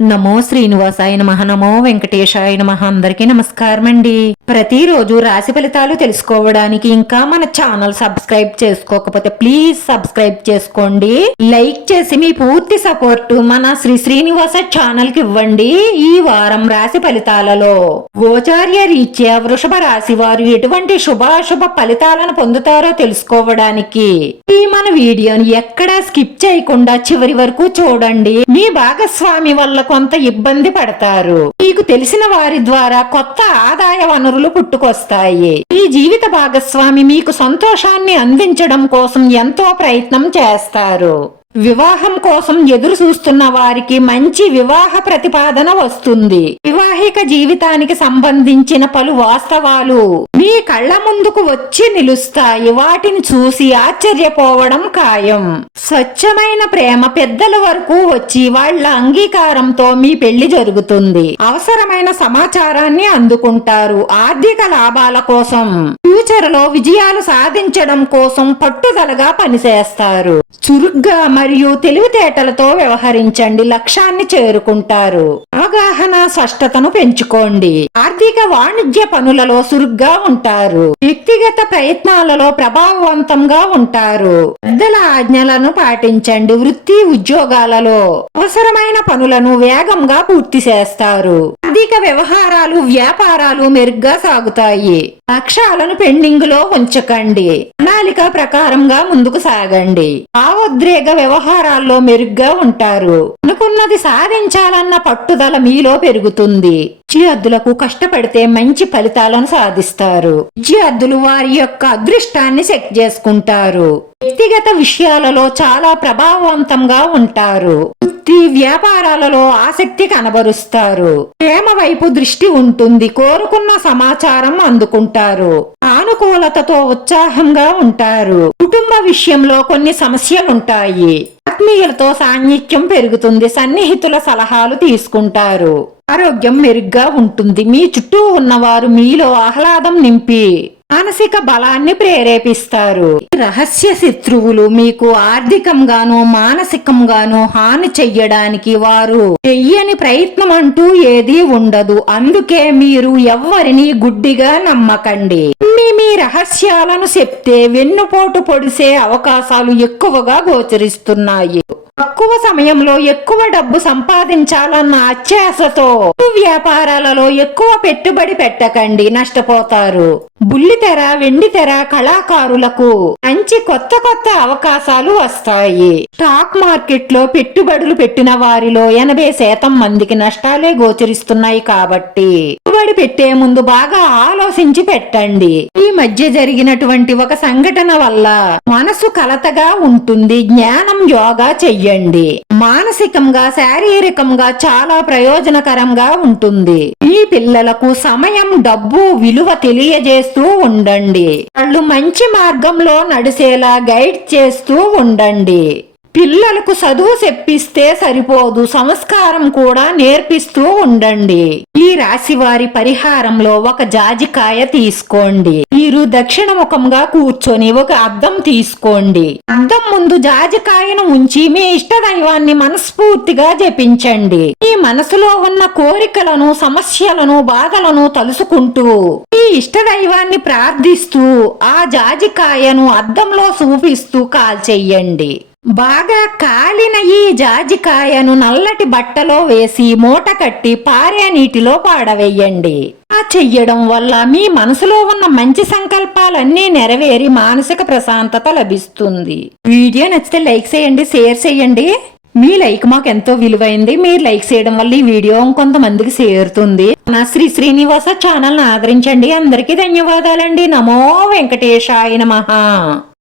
నమో శ్రీనివాసాయ నమః. నమో వెంకటేశాయ నమః. అందరికీ నమస్కారం అండి. ప్రతిరోజు రాశి ఫలితాలు తెలుసుకోవడానికి ఇంకా మన ఛానల్ సబ్స్క్రైబ్ చేసుకోకపోతే ప్లీజ్ సబ్స్క్రైబ్ చేసుకోండి. లైక్ చేసి మీ పూర్తి సపోర్ట్ మన శ్రీనివాస ఛానల్ కి ఇవ్వండి. ఈ వారం రాశి ఫలితాలలో గోచార్య రీత్యా వృషభ రాశి వారు ఎటువంటి శుభాశుభ ఫలితాలను పొందుతారో తెలుసుకోవడానికి ఈ మన వీడియోని ఎక్కడా స్కిప్ చేయకుండా చివరి వరకు చూడండి. మీ భాగస్వామి వల్ల కొంత ఇబ్బంది పడతారు. మీకు తెలిసిన వారి ద్వారా కొత్త ఆదాయ వనరులు పుట్టుకొస్తాయి. ఈ జీవిత భాగస్వామి మీకు సంతోషాన్ని అందించడం కోసం ఎంతో ప్రయత్నం చేస్తారు. వివాహం కోసం ఎదురు చూస్తున్న వారికి మంచి వివాహ ప్రతిపాదన వస్తుంది. వివాహిక జీవితానికి సంబంధించిన పలు వాస్తవాలు మీ కళ్ళ ముందుకు వచ్చి నిలుస్తాయి. వాటిని చూసి ఆశ్చర్యపోవడం ఖాయం. స్వచ్ఛమైన ప్రేమ పెద్దల వరకు వచ్చి వాళ్ల అంగీకారంతో మీ పెళ్లి జరుగుతుంది. అవసరమైన సమాచారాన్ని అందుకుంటారు. ఆర్థిక లాభాల కోసం ఫ్యూచర్ లో విజయాలు సాధించడం కోసం పట్టుదలగా పనిచేస్తారు. చురుగ్గా మరియు తెలివితేటలతో వ్యవహరించండి. లక్ష్యాన్ని చేరుకుంటారు. అవగాహన స్పష్టతను పెంచుకోండి. ఆర్థిక వాణిజ్య పనులలో చురుగ్గా ఉంటారు. వ్యక్తిగత ప్రయత్నాలలో ప్రభావవంతంగా ఉంటారు. పెద్దల ఆజ్ఞలను పాటించండి. వృత్తి ఉద్యోగాలలో అవసరమైన పనులను వేగంగా పూర్తి చేస్తారు. ఆర్థిక వ్యవహారాలు వ్యాపారాలు మెరుగ్గా సాగుతాయి. లక్ష్యాలను పెండింగ్ లో ఉంచకండి. ప్రణాళిక ప్రకారంగా ముందుకు సాగండి. భావోద్రేక వ్యవహారాల్లో మెరుగ్గా ఉంటారు. అనుకున్నది సాధించాలన్న పట్టుదల మీలో పెరుగుతుంది. విద్యార్థులకు కష్టపడితే మంచి ఫలితాలను సాధిస్తారు. విద్యార్థులు వారి యొక్క అదృష్టాన్ని చెక్ చేసుకుంటారు. వ్యక్తిగత విషయాలలో చాలా ప్రభావవంతంగా ఉంటారు. వృత్తి వ్యాపారాలలో ఆసక్తి కనబరుస్తారు. ప్రేమ వైపు దృష్టి ఉంటుంది. కోరుకున్న సమాచారం అందుకుంటారు. అనుకూలతతో ఉత్సాహంగా ఉంటారు. కుటుంబ విషయంలో కొన్ని సమస్యలుంటాయి. ఆత్మీయులతో సాన్నిధ్యం పెరుగుతుంది. సన్నిహితుల సలహాలు తీసుకుంటారు. ఆరోగ్యం మెరుగ్గా ఉంటుంది. మీ చుట్టూ ఉన్నవారు మీలో ఆహ్లాదం నింపి మానసిక బలాన్ని ప్రేరేపిస్తారు. రహస్య శత్రువులు మీకు ఆర్థికంగానో మానసికంగానో హాని చెయ్యడానికి వారు చెయ్యని ప్రయత్నం అంటూ ఏదీ ఉండదు. అందుకే మీరు ఎవ్వరిని గుడ్డిగా నమ్మకండి. మీ రహస్యాలను చెప్తే వెన్నుపోటు పొడిసే అవకాశాలు ఎక్కువగా గోచరిస్తున్నాయి. తక్కువ సమయంలో ఎక్కువ డబ్బు సంపాదించాలన్న అత్యాశతో వ్యాపారాలలో ఎక్కువ పెట్టుబడి పెట్టకండి, నష్టపోతారు. బుల్లితెర వెండితెర కళాకారులకు మంచి కొత్త అవకాశాలు వస్తాయి. స్టాక్ మార్కెట్ లో పెట్టుబడులు పెట్టిన వారిలో 80% మందికి నష్టాలే గోచరిస్తున్నాయి. కాబట్టి పెట్టుబడి పెట్టే ముందు బాగా ఆలోచించి పెట్టండి. ఈ మధ్య జరిగినటువంటి ఒక సంఘటన వల్ల మనసు కలతగా ఉంటుంది. జ్ఞానం యోగా చెయ్యండి. మానసికంగా శారీరకంగా చాలా ప్రయోజనకరంగా ఉంటుంది. ఈ పిల్లలకు సమయం డబ్బు విలువ తెలియజేస్తూ ఉండండి. వాళ్ళు మంచి మార్గంలో నడిచేలా గైడ్ చేస్తూ ఉండండి. పిల్లలకు చదువు చెప్పిస్తే సరిపోదు, సంస్కారం కూడా నేర్పిస్తూ ఉండండి. ఈ రాశి వారి పరిహారంలో ఒక జాజికాయ తీసుకోండి. మీరు దక్షిణ ముఖంగా కూర్చొని ఒక అద్దం తీసుకోండి. అద్దం ముందు జాజికాయను ఉంచి మీ ఇష్ట దైవాన్ని మనస్ఫూర్తిగా జపించండి. మీ మనసులో ఉన్న కోరికలను సమస్యలను బాధలను తలుసుకుంటూ మీ ఇష్ట దైవాన్ని ప్రార్థిస్తూ ఆ జాజికాయను అద్దంలో చూపిస్తూ కాల్చెయ్యండి. బాగా కాలిన ఈ జాజికాయను నల్లటి బట్టలో వేసి మూట కట్టి పారే నీటిలో పాడవేయండి. ఆ చెయ్యడం వల్ల మీ మనసులో ఉన్న మంచి సంకల్పాలన్నీ నెరవేరి మానసిక ప్రశాంతత లభిస్తుంది. వీడియో నచ్చితే లైక్ చేయండి, షేర్ చేయండి. మీ లైక్ మాకు ఎంతో విలువైంది. మీరు లైక్ చేయడం వల్ల ఈ వీడియో కొంతమందికి చేరుతుంది. నా శ్రీనివాస ఛానల్ ఆదరించండి. అందరికీ ధన్యవాదాలండి. నమో వెంకటేశాయ నమః.